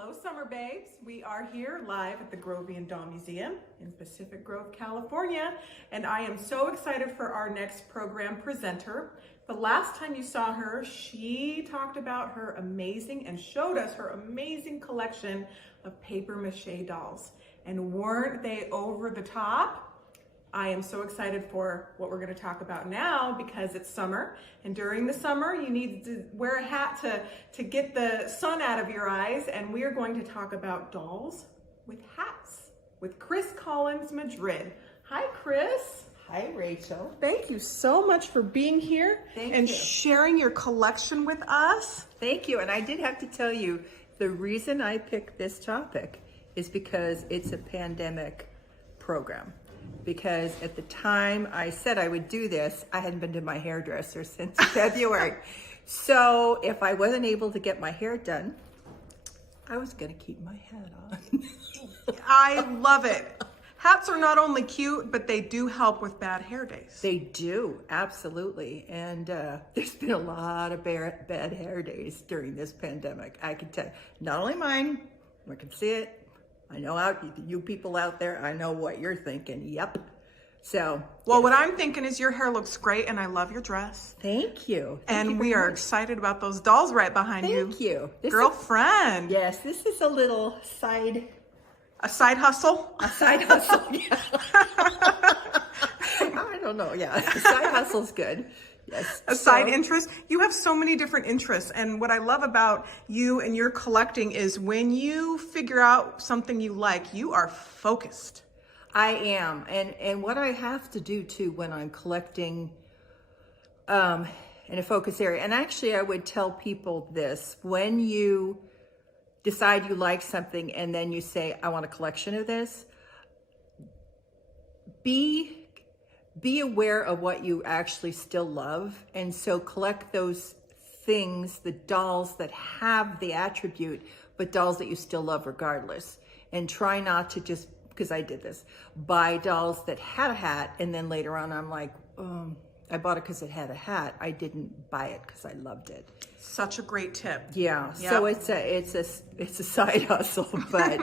Hello, Summer Babes. We are here live at the Grovian Doll Museum in Pacific Grove, California, and I am so excited for our next program presenter. The last time you saw her, she talked about her amazing and showed us her amazing collection of paper mache dolls. And weren't they over the top? I am so excited for what we're going to talk about now because it's summer, and during the summer you need to wear a hat to get the sun out of your eyes, and we are going to talk about dolls with hats with Chris Collins, Madrid. Hi, Chris. Hi, Rachel. Thank you so much for being here and sharing your collection with us. Thank you. And I did have to tell you, the reason I picked this topic is because it's a pandemic program. Because at the time I said I would do this, I hadn't been to my hairdresser since February. So if I wasn't able to get my hair done, I was going to keep my hat on. I love it. Hats are not only cute, but they do help with bad hair days. They do, absolutely. And there's been a lot of bad hair days during this pandemic. I can tell you, not only mine, I can see it. I know you people out there, I know what you're thinking. Yep. So. Well, what I'm thinking is your hair looks great and I love your dress. Thank you. And we are excited about those dolls right behind you. Thank you. Girlfriend. Yes, this is a little side. A side hustle? A side hustle, yeah. I don't know, yeah. A side hustle's good. Yes. A side interest. You have so many different interests. And what I love about you and your collecting is when you figure out something you like, you are focused. I am. And what I have to do too when I'm collecting in a focus area, and actually I would tell people this, when you decide you like something and then you say, I want a collection of this, be aware of what you actually still love. And so collect those things, the dolls that have the attribute, but dolls that you still love regardless. And try not to just, because I did this, buy dolls that had a hat and then later on I'm like, I bought it because it had a hat. I didn't buy it because I loved it. Such a great tip. Yeah. Yep. So it's a side hustle, but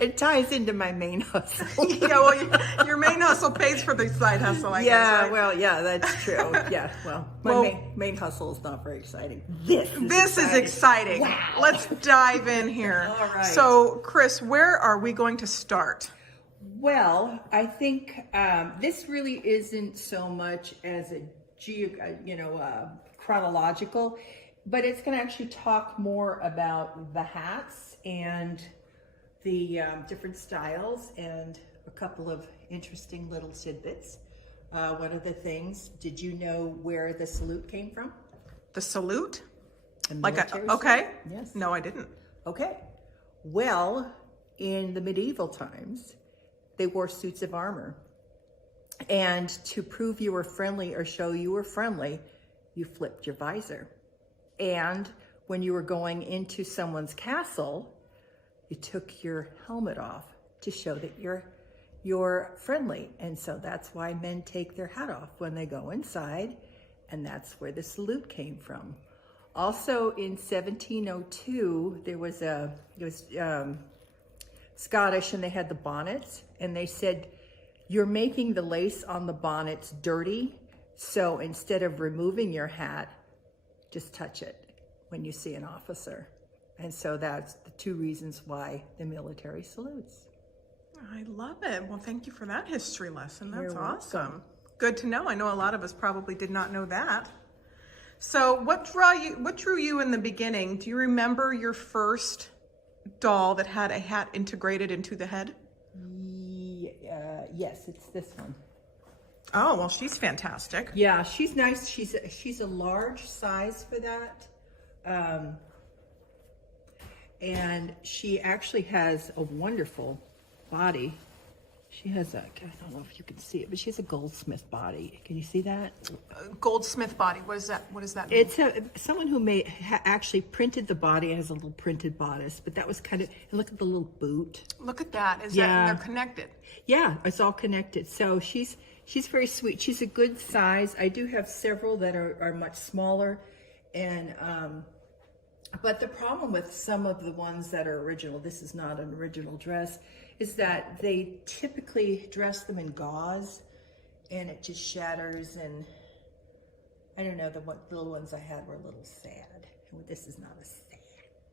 it ties into my main hustle. Yeah. Well, your main hustle pays for the side hustle. I guess. Yeah. Well, yeah, that's true. Yeah. Well, my main hustle is not very exciting. This is exciting. Wow. Let's dive in here. All right. So, Chris, where are we going to start? Well, I think this really isn't so much as a chronological, but it's going to actually talk more about the hats and the different styles and a couple of interesting little tidbits. One of the things, did you know where the salute came from? The salute? Okay. Yes. No, I didn't. Okay. Well, in the medieval times, they wore suits of armor. And to prove you were friendly or show you were friendly, you flipped your visor. And when you were going into someone's castle, you took your helmet off to show that you're friendly. And so that's why men take their hat off when they go inside, and that's where the salute came from. Also in 1702, it was Scottish, and they had the bonnets, and they said, you're making the lace on the bonnets dirty, so instead of removing your hat, just touch it when you see an officer. And so that's the two reasons why the military salutes. I love it. Well, thank you for that history lesson. That's You're awesome. welcome. Good to know. I know a lot of us probably did not know that. So what drew you in the beginning? Do you remember your first doll that had a hat integrated into the head? Yes, it's this one. Oh, well, she's fantastic. Yeah, she's nice. She's a large size for that. And she actually has a wonderful body. She has I don't know if you can see it, but she has a goldsmith body. Can you see that? Goldsmith body. What does that mean? It's someone who actually printed the body. It has a little printed bodice, but that was kind of, and look at the little boot. Look at that. Is Yeah. that, and they're connected? Yeah, it's all connected. So she's very sweet. She's a good size. I do have several that are much smaller, and But the problem with some of the ones that are original, this is not an original dress, is that they typically dress them in gauze and it just shatters. And I don't know, the little ones I had were a little sad. This is not a sad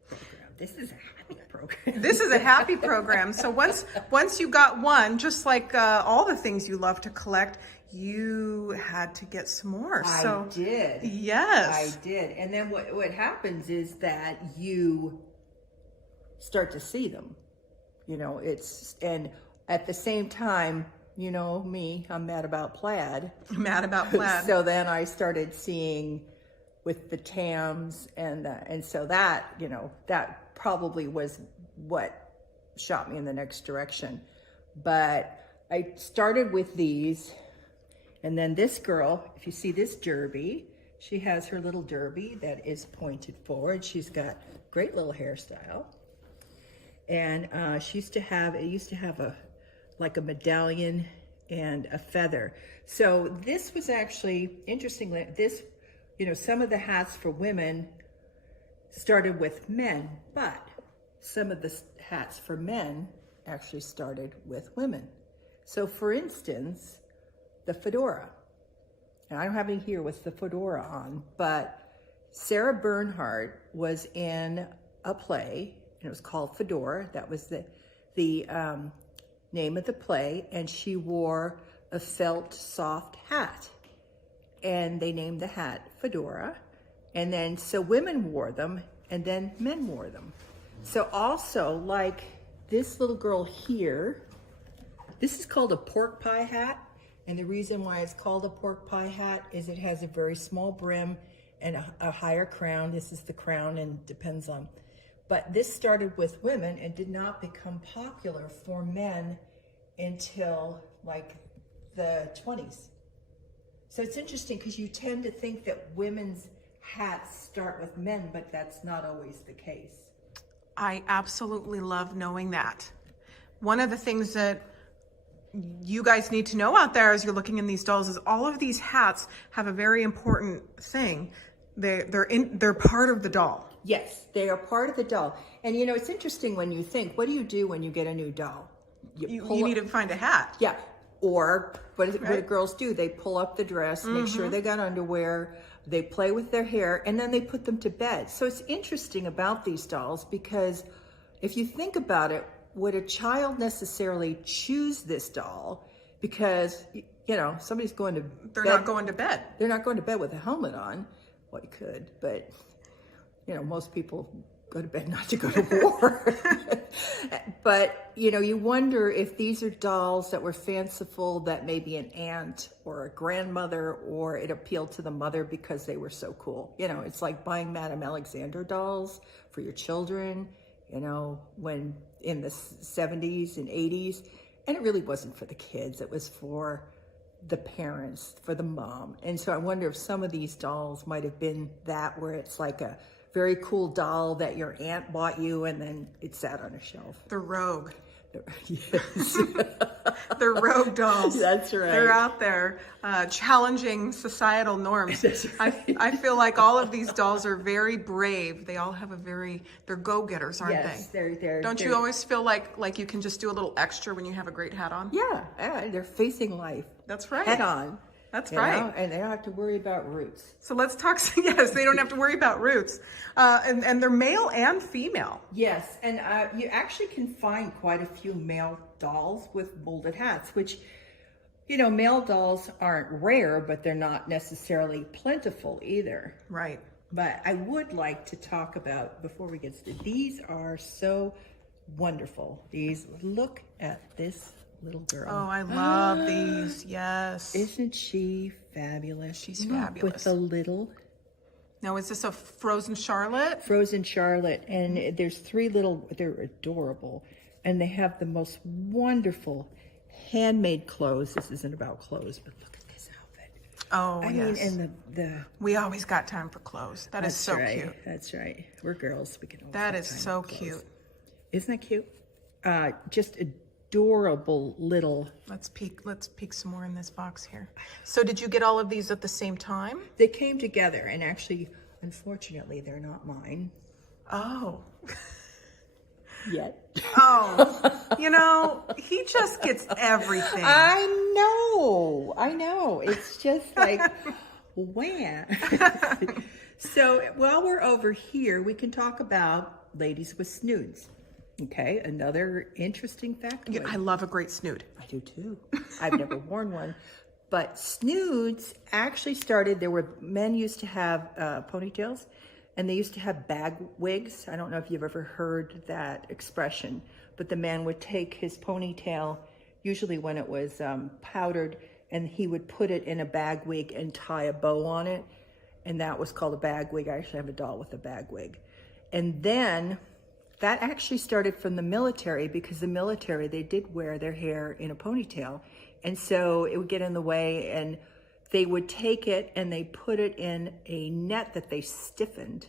program. This is a happy program. This is a happy program. So once you got one, just like all the things you love to collect, you had to get some more. I did. Yes. I did. And then what happens is that you start to see them. You know, and at the same time, you know me, I'm mad about plaid. Mad about plaid. So then I started seeing with the tams and so that, you know, that probably was what shot me in the next direction. But I started with these, and then this girl, if you see this derby, she has her little derby that is pointed forward. She's got great little hairstyle. And it used to have like a medallion and a feather. So this was actually, interestingly, you know, some of the hats for women started with men, but some of the hats for men actually started with women. So for instance, the fedora, and I don't have any here with the fedora on, but Sarah Bernhardt was in a play, and it was called Fedora. That was the name of the play, and she wore a felt soft hat, and they named the hat Fedora. And then so women wore them, and then men wore them. So also, like this little girl here, this is called a pork pie hat, and the reason why it's called a pork pie hat is it has a very small brim and a higher crown. This is the crown, and depends on. But this started with women and did not become popular for men until like the 20s. So it's interesting because you tend to think that women's hats start with men, but that's not always the case. I absolutely love knowing that. One of the things that you guys need to know out there as you're looking in these dolls is all of these hats have a very important thing. They're part of the doll. Yes, they are part of the doll. And you know, it's interesting when you think, what do you do when you get a new doll? You need to find a hat. Yeah. Or what do girls do? They pull up the dress, make sure they got underwear, they play with their hair, and then they put them to bed. So it's interesting about these dolls because if you think about it, would a child necessarily choose this doll because, you know, somebody's going to They're not going to bed. They're not going to bed with a helmet on. Well, you could, but, you know, most people go to bed not to go to war. But, you know, you wonder if these are dolls that were fanciful, that maybe an aunt or a grandmother, or it appealed to the mother because they were so cool. You know, it's like buying Madame Alexander dolls for your children, you know, when in the 70s and 80s. And it really wasn't for the kids. It was for the parents, for the mom. And so I wonder if some of these dolls might have been that, where it's like a very cool doll that your aunt bought you and then it sat on a shelf. The rogue. Yes. The rogue dolls. That's right. They're out there challenging societal norms. That's right. I feel like all of these dolls are very brave. They all have they're go-getters, aren't yes, they? They're Don't you always feel like you can just do a little extra when you have a great hat on? Yeah, they're facing life. That's right. Head on. That's right. Know? And they don't have to worry about roots. So let's talk, yes, they don't have to worry about roots. And they're male and female. Yes, and you actually can find quite a few male dolls with molded hats, which, you know, male dolls aren't rare, but they're not necessarily plentiful either. Right. But I would like to talk about, before we get started, these are so wonderful. Look at this little girl. Oh, I love these. Yes. Isn't she fabulous? She's fabulous. With the little... Now, is this a frozen Charlotte? Frozen Charlotte. And there's three little... They're adorable. And they have the most wonderful handmade clothes. This isn't about clothes, but look at this outfit. Oh, I yes. mean, and the... We always got time for clothes. That's so right. cute. That's right. We're girls. We can always That have is time so for cute. clothes. Isn't that cute? Just adorable little... Let's peek some more in this box here. So did you get all of these at the same time? They came together, and actually, unfortunately, they're not mine. Oh. Yet. Oh. You know, he just gets everything. I know. It's just like, wham. So while we're over here, we can talk about ladies with snoods. Okay, another interesting factoid. Yeah, I love a great snood. I do too. I've never worn one. But snoods actually started, men used to have ponytails, and they used to have bag wigs. I don't know if you've ever heard that expression, but the man would take his ponytail, usually when it was powdered, and he would put it in a bag wig and tie a bow on it. And that was called a bag wig. I actually have a doll with a bag wig. And then that actually started from the military, because the military, they did wear their hair in a ponytail. And so it would get in the way, and they would take it and they put it in a net that they stiffened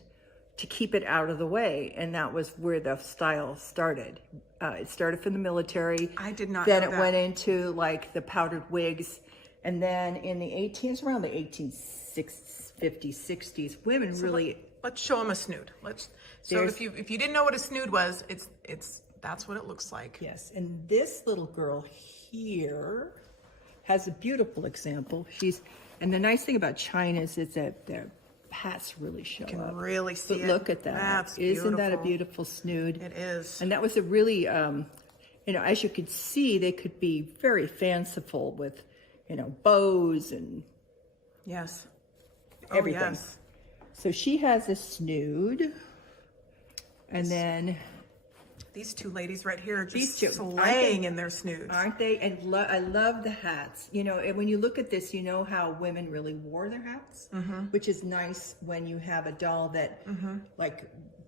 to keep it out of the way. And that was where the style started. It started from the military. I did not Then know it that. went into like the powdered wigs. And then in the around the 1850s, 60s, women really... Let's show him a snood. So if you didn't know what a snood was, that's what it looks like. Yes, and this little girl here has a beautiful example. And the nice thing about China is that their hats really show up. You can really see but it. Look at that. That's Isn't that a beautiful. beautiful snood? It is. And that was a really, as you could see, they could be very fanciful with, bows and Yes. everything. Oh, yes. So she has a snood. And then These two ladies right here are These just two, slaying in their snoods. aren't they? And I love the hats. And when you look at this, you know how women really wore their hats, which is nice when you have a doll that, like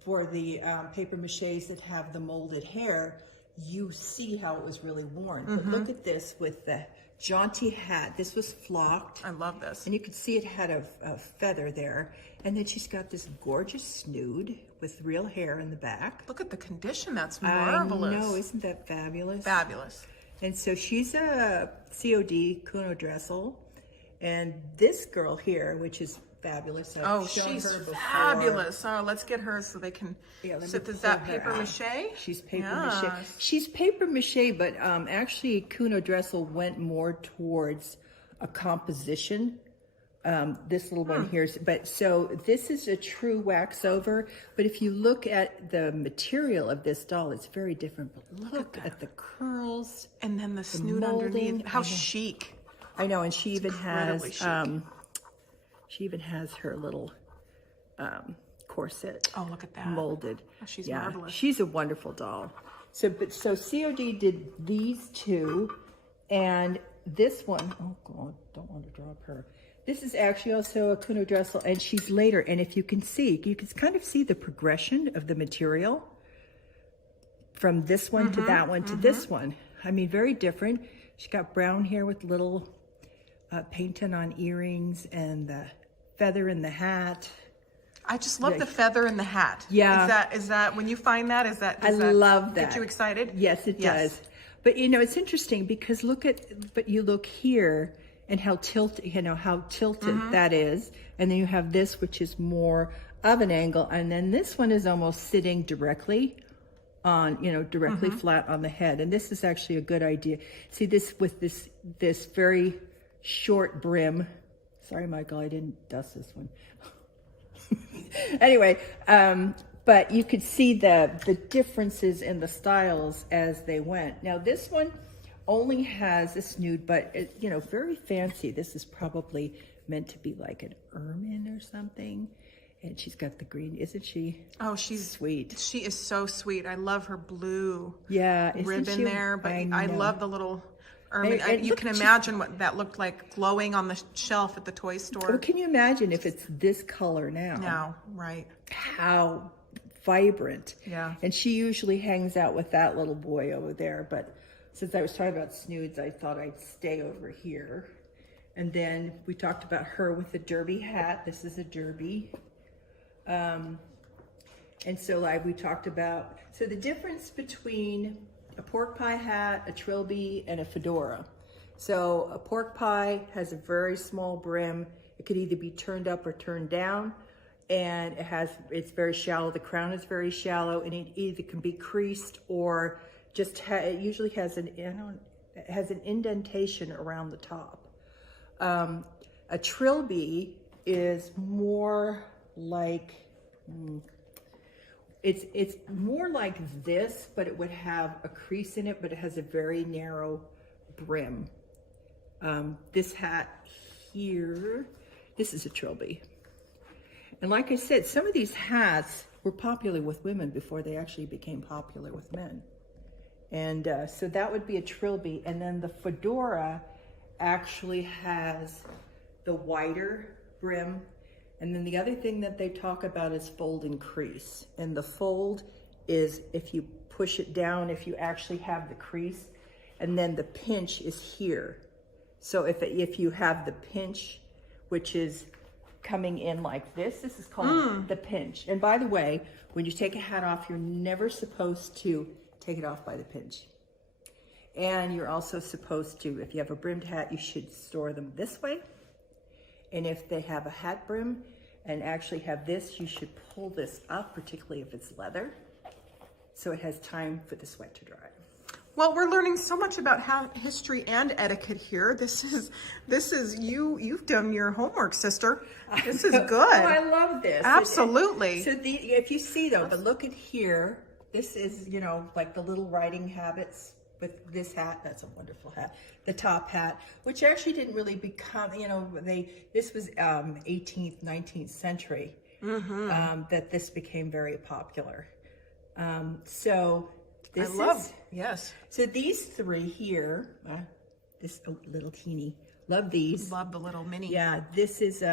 for the paper maches that have the molded hair, you see how it was really worn. But look at this with the jaunty hat. This was flocked. I love this. And you could see it had a feather there. And then she's got this gorgeous snood with real hair in the back. Look at the condition. That's marvelous. I know, isn't that fabulous? Fabulous. And so she's a COD, Kuno Dressel. And this girl here, which is fabulous. I've shown she's her before. fabulous. Oh, let's get her so they can. Yeah, So is that paper mache? She's paper Yes. mache. She's paper mache, but actually Kuno Dressel went more towards a composition. This little one here, so this is a true wax over, but if you look at the material of this doll, it's very different. But look at the curls. And then the snood molding. underneath. How chic. I know, and she even has incredibly her little corset. Oh, look at that. Molded. Oh, she's marvelous. She's a wonderful doll. So COD did these two, and this one, oh God, don't want to drop her. This is actually also a Kuno Dressel, and she's later. And if you can see, you can kind of see the progression of the material from this one to that one to this one. I mean, very different. She got brown hair with little painting on earrings and the feather in the hat. I just love the feather in the hat. Yeah. Is that when you find that, does I love that. Get you excited? Yes, it does. But it's interesting because you look here and how tilted that is. And then you have this, which is more of an angle. And then this one is almost sitting directly on, flat on the head. And this is actually a good idea. See this with this very short brim. Sorry, Michael, I didn't dust this one. Anyway, but you could see the differences in the styles as they went. Now this one only has a snood, but very fancy. This is probably meant to be like an ermine or something. And she's got the green, isn't she? Oh, she's sweet. She is so sweet. I love her blue she, ribbon there, but I love the little ermine. And you can imagine what that looked like glowing on the shelf at the toy store. Well, can you imagine if it's this color now? Now, right. How vibrant. Yeah. And she usually hangs out with that little boy over there, but since I was talking about snoods, I thought I'd stay over here. And then we talked about her with the derby hat. This is a derby. And so we talked about, so the difference between a pork pie hat, a trilby, and a fedora. So a pork pie has a very small brim. It could either be turned up or turned down. and it's very shallow. The crown is very shallow, and it either can be creased or just it usually has an indentation around the top. A trilby is more like it's more like this, but it would have a crease in it, but it has a very narrow brim. This hat here, this is a trilby. And like I said, some of these hats were popular with women before they actually became popular with men. And so that would be a trilby. And then the fedora actually has the wider brim. And then the other thing that they talk about is fold and crease. And the fold is if you push it down, if you actually have the crease, and then the pinch is here. So if you have the pinch, which is coming in like this is called the pinch. And by the way, when you take a hat off, you're never supposed to take it off by the pinch. And you're also supposed to, if you have a brimmed hat, you should store them this way. And if they have a hat brim and actually have this, you should pull this up, particularly if it's leather, so it has time for the sweat to dry. Well, we're learning so much about history and etiquette here. This is you've done your homework, sister. This is good. Oh, I love this. Absolutely. So if you see though, but look at here, this is, you know, like the little riding habits with this hat. That's a wonderful hat. The top hat, which actually didn't really become, you know, this was 18th, 19th century that this became very popular. So this yes. So these three here, this little teeny, love these. Love the little mini. Yeah, this is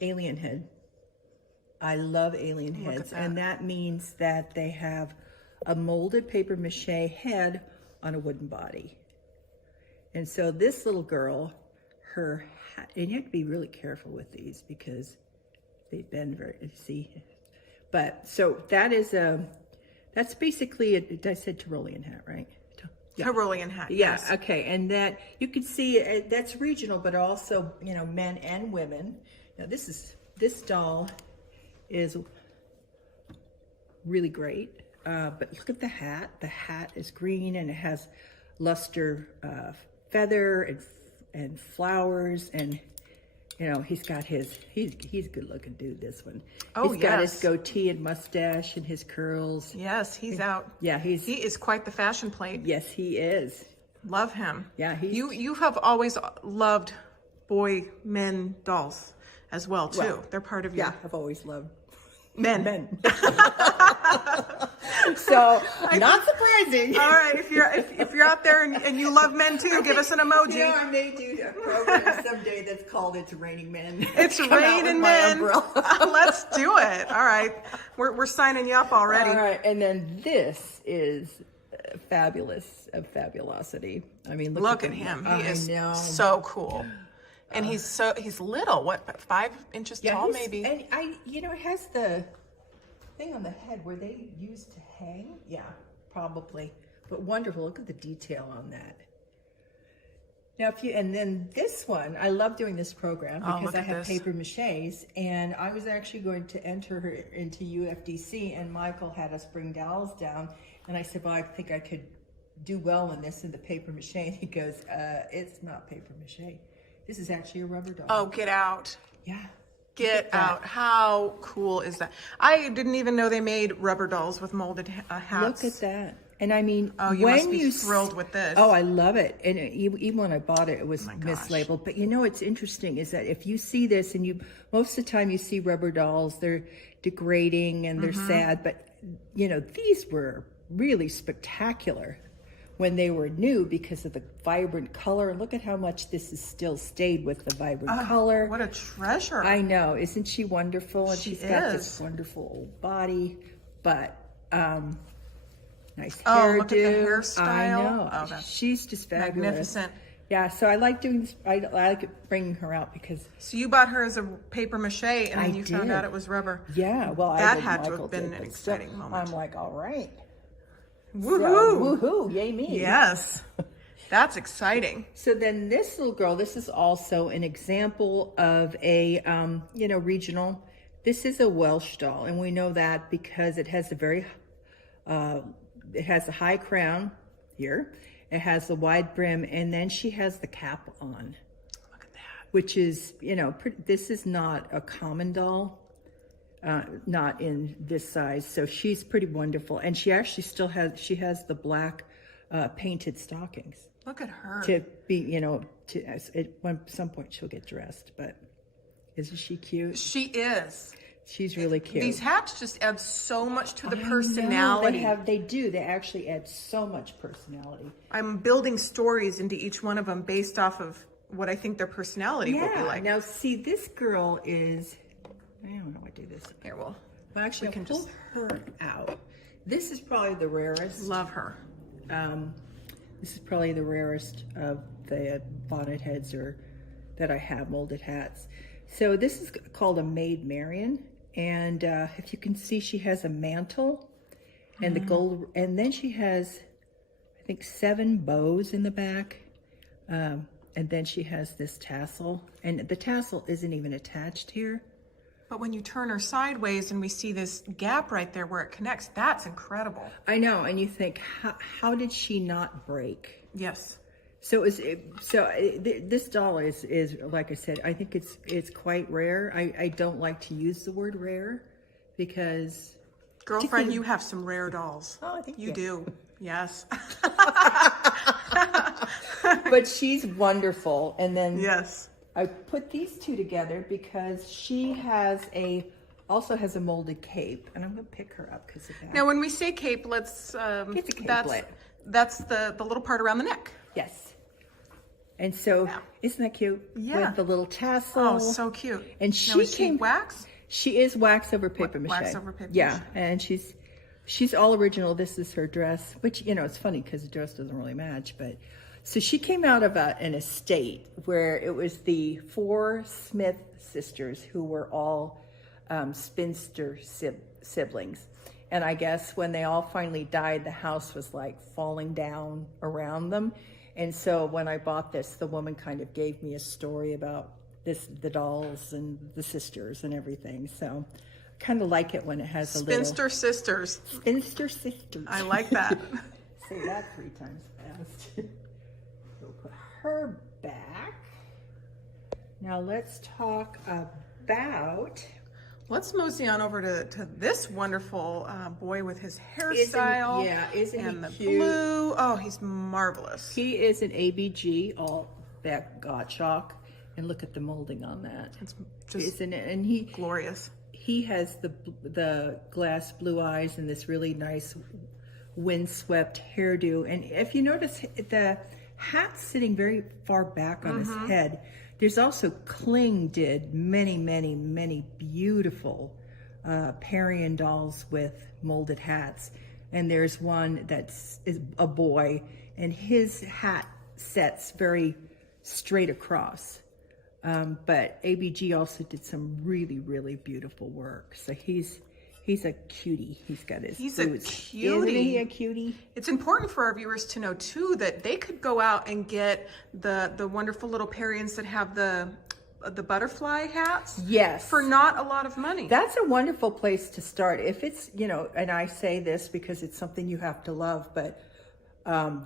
alien head. I love alien heads, and that means that they have a molded paper mache head on a wooden body. And so this little girl, her hat, and you have to be really careful with these because they bend very, see. But so that is that's basically I said Tyrolean hat, right? Yeah. Tyrolean hat. Yeah. Yes. Okay. And that you can see that's regional, but also, you know, men and women. Now this doll is really great. But look at the hat. The hat is green and it has luster feather and flowers, and you know, he's got he's a good looking dude, this one. Oh, he's got his goatee and mustache and his curls. Yes, he's out. Yeah, he is quite the fashion plate. Yes, he is. Love him. Yeah, you have always loved men dolls as well too. Well, they're part of your. Yeah, I've always loved men. So not surprising. All right, if you're out there and you love men too, give us an emoji. You know, I may do a program someday that's called "It's Raining Men." It's raining men. Let's do it. All right, we're signing you up already. All right, and then this is fabulous of fabulosity. I mean, look at him. He is so cool. And he's little. What, 5 inches tall, maybe? And it has the thing on the head where they used to hang. Yeah, probably. But wonderful. Look at the detail on that. Now, and then this one, I love doing this program because I have paper maches, and I was actually going to enter her into UFDC, and Michael had us bring dolls down, and I said, well, I think I could do well in this in the paper mache, and he goes, it's not paper mache. This is actually a rubber doll. Oh, get out. Yeah. Get out. How cool is that? I didn't even know they made rubber dolls with molded hats. Look at that. And I mean, you must be thrilled with this. Oh, I love it. And even when I bought it, it was mislabeled. But you know, what's interesting is that if you see this, and most of the time you see rubber dolls, they're degrading and they're sad. But you know, these were really spectacular when they were new because of the vibrant color. Look at how much this has still stayed with the vibrant color. What a treasure. I know. Isn't she wonderful? And she's got is. this wonderful old body, but nice hairdo. Look at the hairstyle. I know. Oh, that's she's just fabulous. magnificent. Yeah, so I like doing this. I like bringing her out because. So you bought her as a paper mache, and then you found out it was rubber. Yeah, well, that had to have been an exciting moment. I'm like, all right. Woohoo! Woohoo! Yay me! Yes, that's exciting. So then this little girl, this is also an example of a regional. This is a Welsh doll, and we know that because it has it has a high crown here. It has the wide brim, and then she has the cap on. Look at that. Which is, this is not a common doll, not in this size. So she's pretty wonderful. And she actually still has the black painted stockings. Look at her. To be, at some point she'll get dressed, but isn't she cute? She is. She's really cute. These hats just add so much to the personality. They do. They actually add so much personality. I'm building stories into each one of them based off of what I think their personality will be like. Now, see, this girl is, I don't know how to do this. Here, well, actually, we can pull just her out. This is probably the rarest. Love her. This is probably the rarest of the bonnet heads that I have, molded hats. So this is called a Maid Marian. And if you can see, she has a mantle and the gold, and then she has, I think, 7 bows in the back. And then she has this tassel, and the tassel isn't even attached here. But when you turn her sideways and we see this gap right there where it connects, that's incredible. I know, and you think, how did she not break? Yes. So this doll is like I said, I think it's quite rare. I don't like to use the word rare because, girlfriend, you have some rare dolls. Oh, I think you do. Yes. But she's wonderful. And then yes, I put these two together because she also has a molded cape, and I'm gonna pick her up because of that. Now, when we say cape, let's it's a cape. That's the little part around the neck. Yes. And so, isn't that cute? Yeah. With the little tassel. Oh, so cute. And she wax? She is wax over paper mache. Wax over paper mache. Yeah, and she's all original. This is her dress, which, it's funny because the dress doesn't really match. But so she came out of an estate where it was the 4 Smith sisters who were all spinster siblings. And I guess when they all finally died, the house was like falling down around them. And so when I bought this, the woman kind of gave me a story about the dolls and the sisters and everything. So I kind of like it when it has a little... Spinster sisters. Spinster sisters. I like that. Say that 3 times fast. We'll put her back. Now let's talk about... Let's mosey on over to this wonderful boy with his hairstyle. Isn't and he the cute? blue. Oh, he's marvelous. He is an ABG, all back Gottschalk, and look at the molding on that. It's just isn't it? And he glorious. He has the glass blue eyes and this really nice windswept hairdo. And if you notice, the hat's sitting very far back on his head. There's also Kling did many beautiful Parian dolls with molded hats. And there's one is a boy, and his hat sets very straight across. But ABG also did some really beautiful work. So he's a cutie. He's got his boots. A cutie. Isn't he a cutie? It's important for our viewers to know too that they could go out and get the wonderful little Parians that have the butterfly hats. Yes. For not a lot of money. That's a wonderful place to start. If it's, and I say this because it's something you have to love, but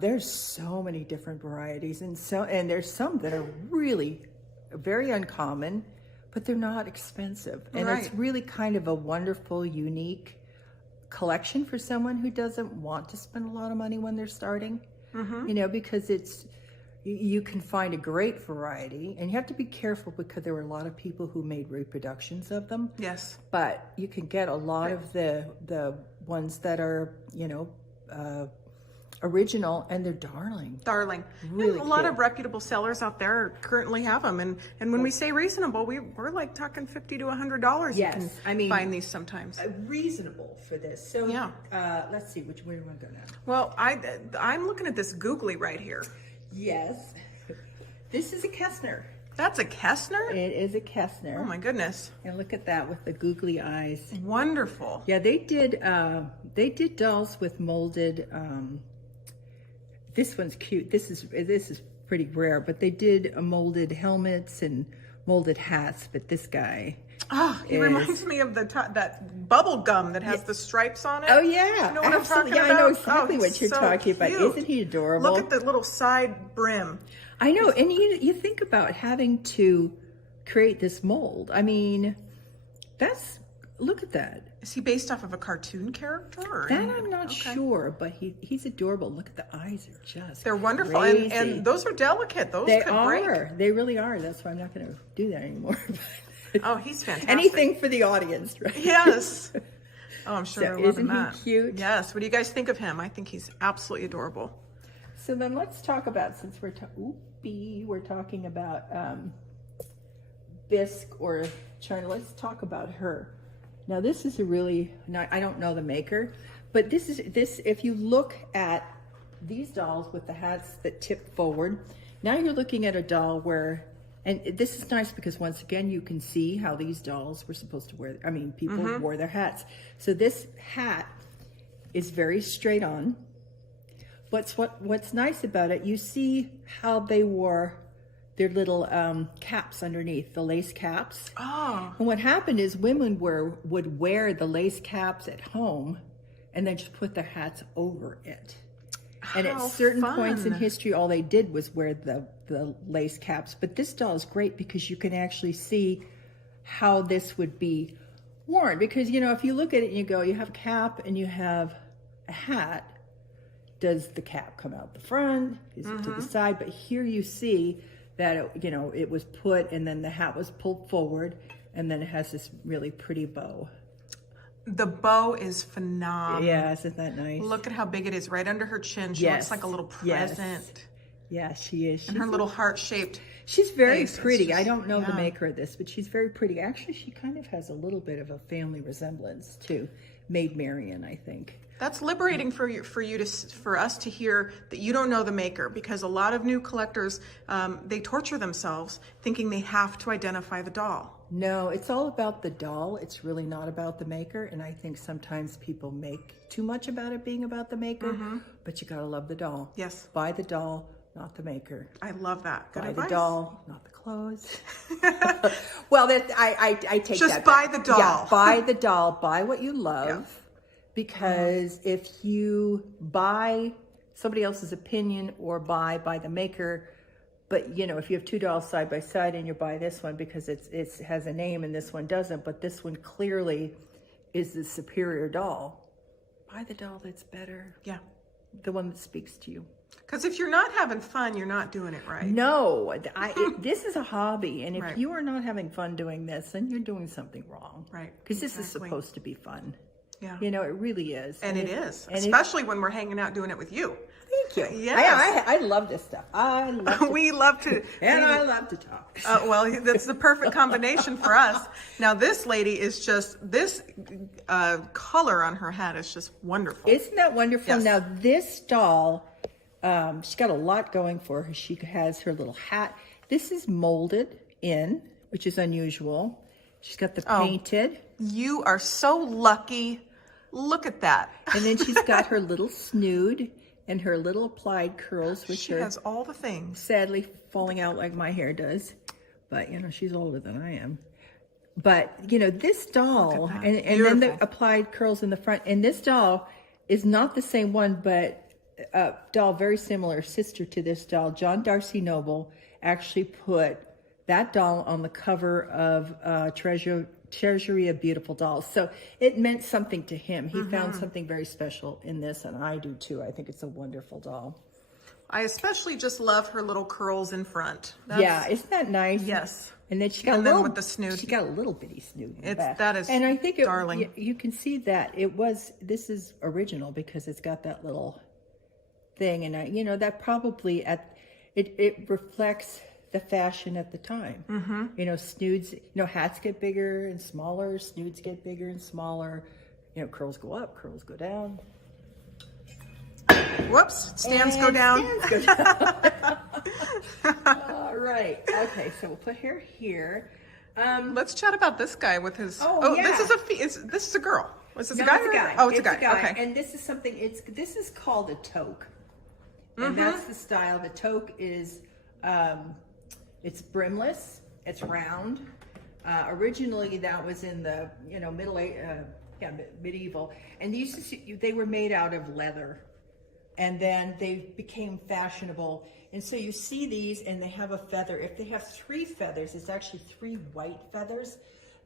there's so many different varieties, and there's some that are really very uncommon, but they're not expensive. And right. It's really kind of a wonderful, unique collection for someone who doesn't want to spend a lot of money when they're starting, because you can find a great variety, and you have to be careful because there were a lot of people who made reproductions of them. Yes. But you can get a lot of the ones that are, original, and they're darling. Really a lot cute. of reputable sellers out there currently have them, and when we say reasonable, we're like talking $50 to $100. Yes, you can find these sometimes. Reasonable for this. So yeah. Let's see where do I go now? Well, I'm looking at this googly right here. Yes, this is a Kessner. That's a Kessner? It is a Kessner. Oh my goodness! And look at that with the googly eyes. Wonderful. Yeah, they did dolls with molded. This one's cute. This is pretty rare, but they did molded helmets and molded hats. But this guy, Oh, he reminds me of that bubble gum that has the stripes on it. Oh yeah, you know what absolutely. I'm talking Yeah, I know about? exactly what you're so talking about. cute. Isn't he adorable? Look at the little side brim. I know, and you think about having to create this mold. I mean, look at that. Is he based off of a cartoon character? Or That I'm not sure, but he's adorable. Look at the eyes; are just they're wonderful, crazy. and those are delicate. Those They could are. break. They really are. That's why I'm not going to do that anymore. Oh, he's fantastic. Anything for the audience, right? Yes. Oh, I'm sure So they're loving isn't he that. cute? Yes. What do you guys think of him? I think he's absolutely adorable. So then let's talk about, since we're talking about bisque or China, let's talk about her. Now this is I don't know the maker, but this if you look at these dolls with the hats that tip forward, now you're looking at a doll where, and this is nice because once again, you can see how these dolls were supposed to wear, people wore their hats. So this hat is very straight on. What's nice about it, you see how they wore their little caps underneath, the lace caps. Oh. And what happened is women would wear the lace caps at home and then just put their hats over it. And at certain points in history, all they did was wear the lace caps. But this doll is great because you can actually see how this would be worn. Because, if you look at it and you go, you have a cap and you have a hat. Does the cap come out the front? Is it to the side? But here you see that, it was put and then the hat was pulled forward and then it has this really pretty bow. The bow is phenomenal. Yeah, isn't that nice? Look at how big it is right under her chin. She looks like a little present. Yeah, she is. And her little heart-shaped She's very face. pretty. I don't know the maker of this, but she's very pretty. Actually, she kind of has a little bit of a family resemblance to Maid Marian, I think. That's liberating for us to hear that you don't know the maker, because a lot of new collectors, they torture themselves thinking they have to identify the doll. No, it's all about the doll. It's really not about the maker. And I think sometimes people make too much about it being about the maker, but you gotta love the doll. Yes. Buy the doll, not the maker. I love that. Good Buy advice. the doll, not the clothes. Well, I take Just that buy back. the doll. Yeah, buy the doll. Buy what you love. Yeah. Because if you buy somebody else's opinion or buy the maker, but if you have two dolls side by side and you buy this one because it has a name and this one doesn't, but this one clearly is the superior doll, buy the doll that's better. Yeah. The one that speaks to you. Because if you're not having fun, you're not doing it right. No, this is a hobby. And if Right. you are not having fun doing this, then you're doing something wrong. Right. Because this is supposed to be fun. Yeah. It really is. And it is, especially when we're hanging out doing it with you. Thank you. Yes. I love this stuff. I love to, We love to. and I love to talk. Well, that's the perfect combination for us. Now, this lady is just, this color on her hat is just wonderful. Isn't that wonderful? Yes. Now, this doll, she's got a lot going for her. She has her little hat. This is molded in, which is unusual. She's got the painted. You are so lucky. Look at that. And then she's got her little snood and her little applied curls, which She are has all the things. sadly falling out like my hair does. But, she's older than I am. But, this doll, and then the applied curls in the front. And this doll is not the same one, but a doll very similar, sister to this doll. John Darcy Noble actually put that doll on the cover of Treasury of Beautiful Dolls. So it meant something to him. He found something very special in this, and I do too. I think it's a wonderful doll. I especially just love her little curls in front. Yeah, isn't that nice? Yes. And then she got And then with the snood. She got a little bitty snood in the back. That is and I think darling. You can see that this is original because it's got that little thing, and that probably it reflects the fashion at the time. Snoods, hats get bigger and smaller, snoods get bigger and smaller, curls go up, curls go down. Whoops, stands go down. Stands go down. All right. Okay, so we'll put her here. Let's chat about this guy with his. Yeah. This is a girl. Was this a No, guy? it's a guy. Oh, it's a guy. Okay. And this is something. This is called a toque, and that's the style. The toque is, it's brimless. It's round. Originally, that was in the medieval, and they were made out of leather, and then they became fashionable. And so you see these, and they have a feather. If they have 3 feathers, it's actually 3 white feathers.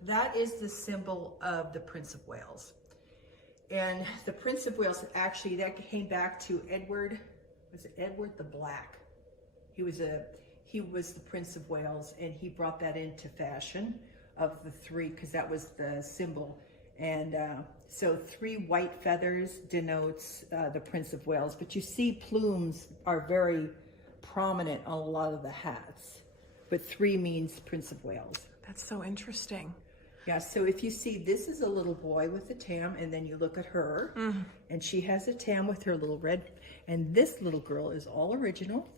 That is the symbol of the Prince of Wales. And the Prince of Wales, actually, that came back to Edward the Black? He was the Prince of Wales, and he brought that into fashion of the 3, because that was the symbol. And so 3 white feathers denotes the Prince of Wales. But you see plumes are very prominent on a lot of the hats. But 3 means Prince of Wales. That's so interesting. Yeah, so if you see, this is a little boy with a tam, and then you look at her, and she has a tam with her little red, and this little girl is all original.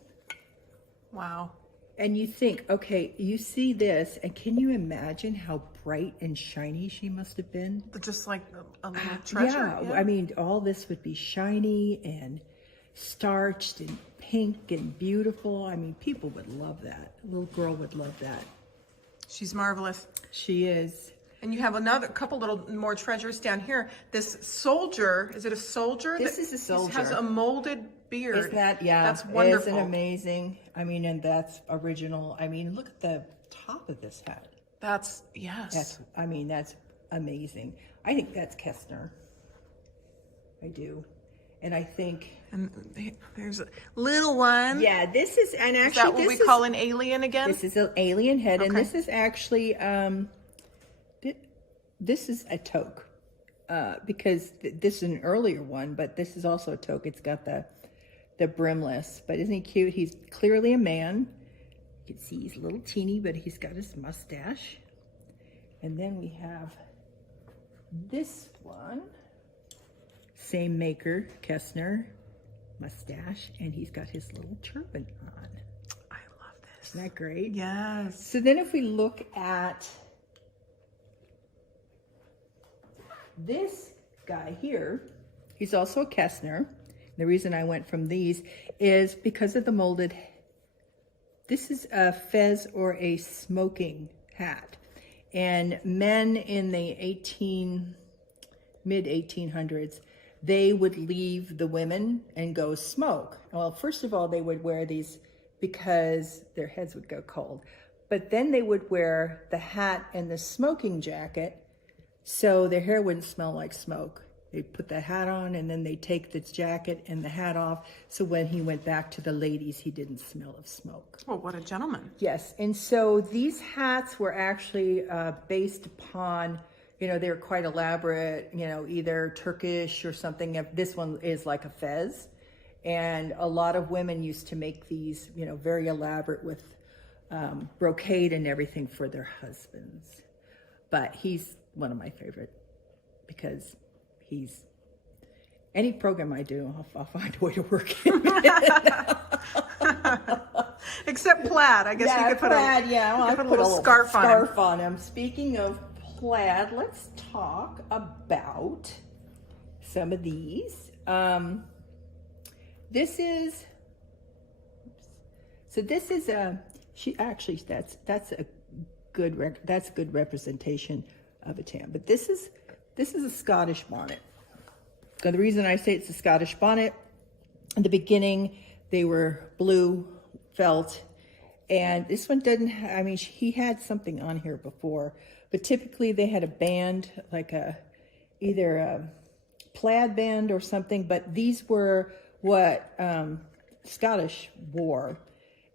Wow. And you think, okay, you see this, and can you imagine how bright and shiny she must have been? Just like a little treasure. Yeah, I mean, all this would be shiny and starched and pink and beautiful. I mean, people would love that. A little girl would love that. She's marvelous. She is. And you have another couple little more treasures down here. This soldier, is it a soldier? This is a soldier. Has a molded beard. Isn't that, yeah. That's wonderful. Isn't amazing? I mean, and that's original. I mean, look at the top of this hat. That's, yes. That's amazing. I think that's Kestner. I do. And I think... And there's a little one. Yeah, this is... And actually, is that what we call an alien again? This is an alien head. Okay. And this is actually... this is a toque. Because this is an earlier one, but this is also a toque. It's got the brimless. But isn't he cute? He's clearly a man. You can see he's a little teeny, but he's got his mustache. And then we have this one. Same maker, Kestner, mustache, and he's got his little turban on. I love this. Isn't that great? Yes. So then if we look at this guy here, he's also a Kestner. The reason I went from these is because of the molded. This is a fez or a smoking hat. And men in the mid 1800s, they would leave the women and go smoke. Well, first of all, they would wear these because their heads would go cold. But then they would wear the hat and the smoking jacket so their hair wouldn't smell like smoke. They'd put the hat on, and then they'd take the jacket and the hat off, so when he went back to the ladies, he didn't smell of smoke. Well, what a gentleman. Yes, and so these hats were actually based upon, they were quite elaborate, either Turkish or something. This one is like a fez, and a lot of women used to make these, very elaborate with brocade and everything for their husbands. But he's one of my favorite because any program I do, I'll find a way to work in. Except plaid. I guess you could put plaid, you could put a little scarf on him. Speaking of plaid, let's talk about some of these. This is that's a good representation of a tam. But this is a Scottish bonnet. The reason I say it's a Scottish bonnet, in the beginning they were blue felt, and this one doesn't he had something on here before, but typically they had a band, like either a plaid band or something, but these were what Scottish wore.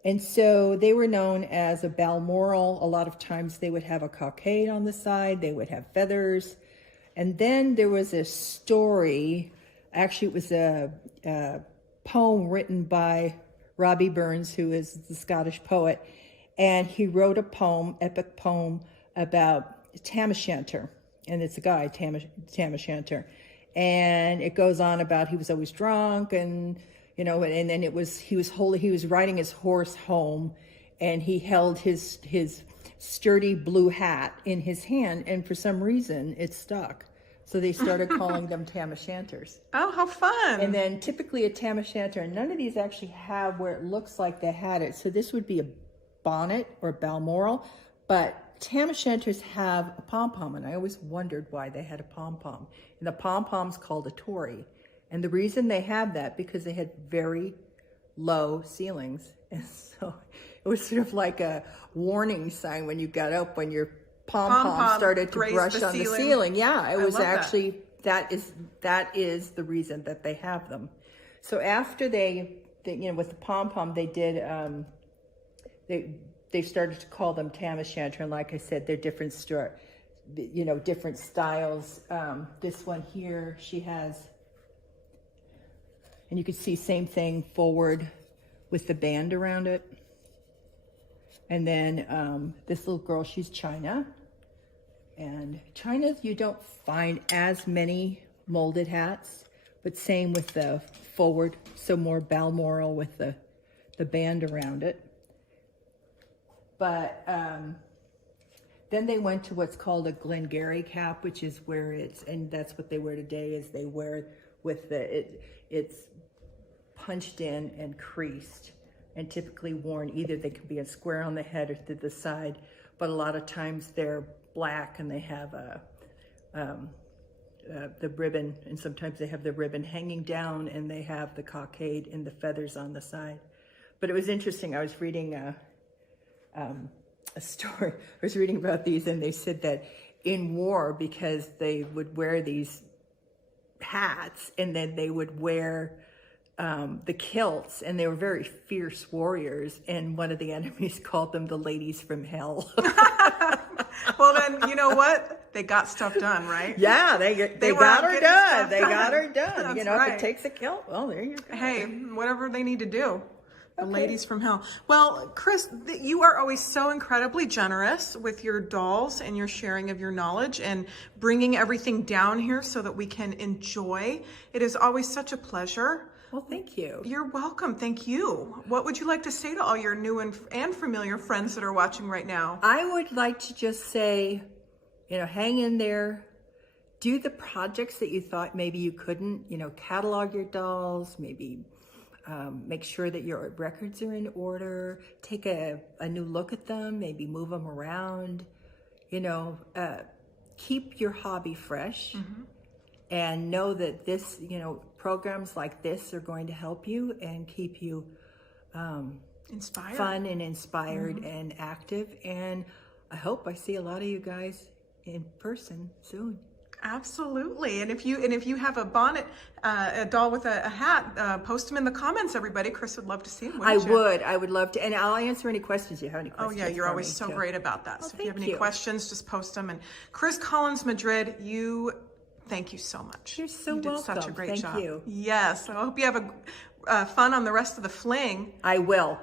And so they were known as a Balmoral. A lot of times they would have a cockade on the side, they would have feathers. And then there was a story, actually it was a poem written by Robbie Burns, who is the Scottish poet, and he wrote a poem, epic poem, about Tam O'Shanter, and it's a guy, Tam O'Shanter, and it goes on about he was always drunk, and and then he was riding his horse home, and he held his sturdy blue hat in his hand, and for some reason it stuck. So they started calling them Tam O'Shanters. Oh, how fun. And then typically a Tam O'Shanter, and none of these actually have where it looks like they had it. So this would be a bonnet or Balmoral, but tam o'shanters have a pom-pom, and I always wondered why they had a pom-pom. And the pom-pom's called a Tory. And the reason they have that, because they had very low ceilings. And so it was sort of like a warning sign when you got up, when your pom-pom started to brush on the ceiling. Yeah, it was actually, that is the reason that they have them. So after they with the pom-pom, they did, they started to call them tam o'shanter, and like I said, they're different different styles. This one here, she has, and you can see same thing forward with the band around it. And then this little girl, she's China. And China, you don't find as many molded hats, but same with the forward, so more Balmoral with the band around it. But then they went to what's called a Glengarry cap, which is where and that's what they wear today, is they wear with it's punched in and creased, and typically worn, either they can be a square on the head or to the side, but a lot of times they're black and they have the ribbon, and sometimes they have the ribbon hanging down and they have the cockade and the feathers on the side. But it was interesting, I was reading a story, I was reading about these, and they said that in war, because they would wear these hats and then they would wear the kilts, and they were very fierce warriors, and one of the enemies called them the ladies from hell. Well, then, you know what? They got stuff done, right? Yeah, they got her done. They got her done. That's If it takes a kilt, well, there you go. Hey, whatever they need to do. The ladies from hell. Well, Chris, you are always so incredibly generous with your dolls and your sharing of your knowledge and bringing everything down here so that we can enjoy. It is always such a pleasure. Well, thank you. You're welcome. Thank you. What would you like to say to all your new and familiar friends that are watching right now? I would like to just say, hang in there. Do the projects that you thought maybe you couldn't. Catalog your dolls, maybe make sure that your records are in order. Take a new look at them, maybe move them around. Keep your hobby fresh. Mm-hmm. And know that this, programs like this are going to help you and keep you inspired, fun and inspired, mm-hmm. and active. And I hope I see a lot of you guys in person soon. Absolutely. And if you have a bonnet, a doll with a hat, post them in the comments, everybody. Chris would love to see them. I would love to. And I'll answer any questions you have. Any questions? Oh yeah, you're always so great about that. So if you have any questions, just post them. And Chris Collins Madrid, thank you so much. You're so welcome. You did such a great job. Thank you. Yes. I hope you have a fun on the rest of the fling. I will.